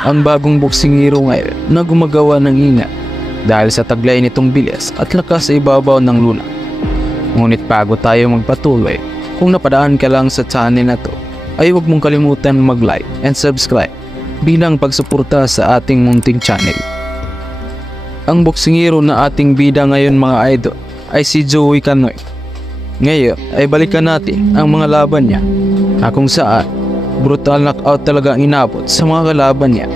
ang bagong boxing hero ngayon na gumagawa ng ingat dahil sa taglay nitong bilis at lakas sa ibabaw ng luna. Ngunit bago tayo magpatuloy, kung napadaan ka lang sa channel na to, ay huwag mong kalimutan mag-like and subscribe bilang pagsuporta sa ating munting channel. Ang boxing hero na ating bida ngayon mga idol ay si Joey Canoy. Ngayon ay balikan natin ang mga laban niya na kung saan brutal knockout talaga ang inabot sa mga kalaban niya.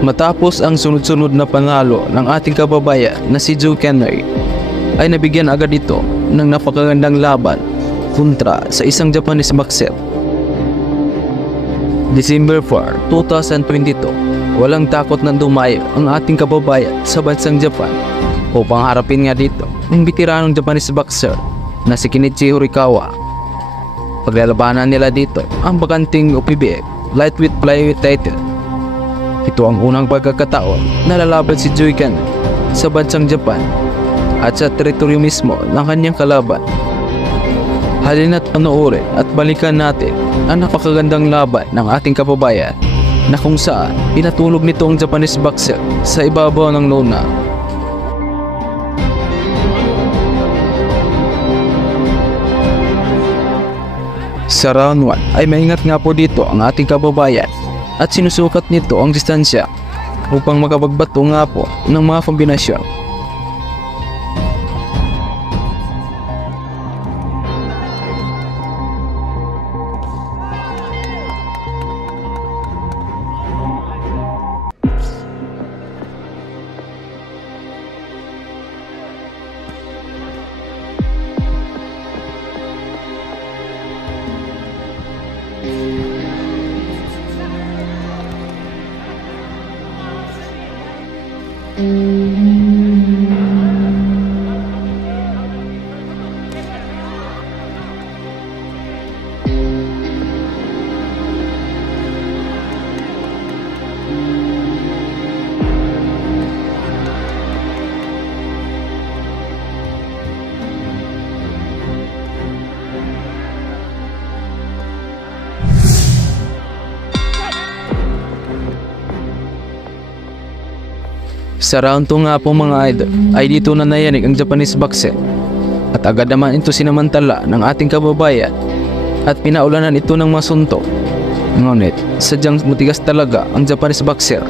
Matapos ang sunod-sunod na panalo ng ating kababayan na si Joey Canoy, ay nabigyan agad ito ng napakagandang laban kontra sa isang Japanese boxer. December 4, 2022, walang takot na dumayo ang ating kababayan sa bansang Japan upang harapin nga dito ang bitiranong Japanese boxer na si Kenichi Horikawa. Paglalabanan nila dito ang bakanting OPBF lightweight flyweight title. Ito ang unang pagkakataon na lalaban si Joey Canoy sa bansang Japan at sa teritoryo mismo ng kanyang kalaban. Halina't panoorin at balikan natin ang napakagandang laban ng ating kababayan na kung saan pinatulog nito ang Japanese boxer sa ibabaw ng lona. Sa round 1 ay maingat nga po dito ang ating kababayan at sinusukat nito ang distansya upang makapagbato nga po ng mga kombinasyon. Sa round 2 nga po mga idol ay dito na nayanig ang Japanese boxer at agad naman ito sinamantala ng ating kababayan at pinaulanan ito ng masuntok. Ngunit sadyang matigas talaga ang Japanese boxer.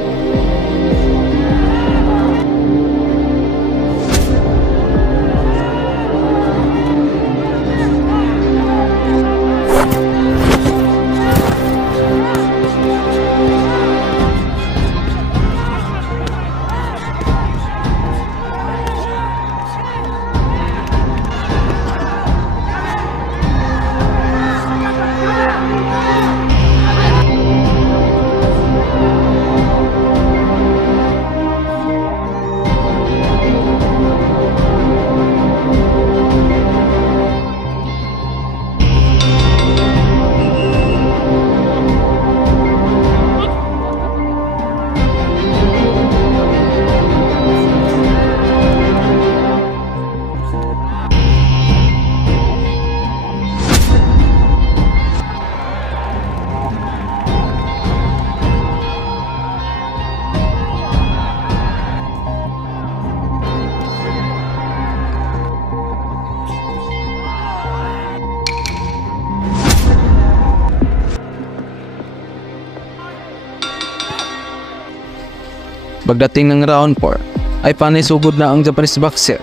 Pagdating ng round 4 ay panisugod na ang Japanese boxer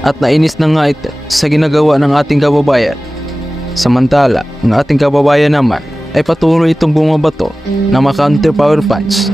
at nainis na nga ito sa ginagawa ng ating kababayan. Samantala, ang ating kababayan naman ay patuloy itong bumabato na ma-counter power punch.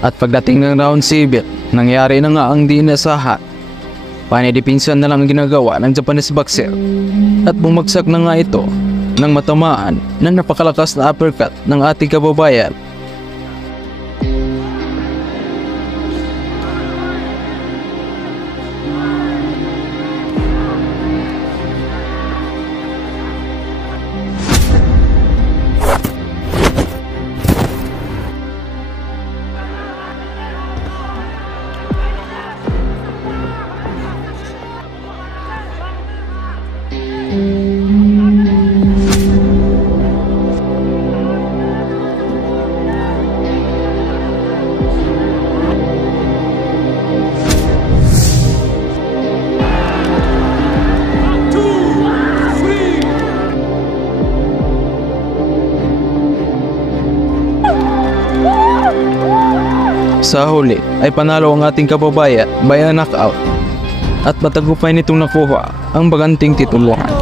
At pagdating ng round 7, nangyari na nga ang di inasahan. Panidipinsan na lang ang ginagawa ng Japanese boxer at bumagsak na nga ito nang matamaan ng napakalakas na uppercut ng ating kababayan. Sa huli ay panalo ang ating kababayan by a knockout at matagumpay nitong nakuha ang baganting tituluhan.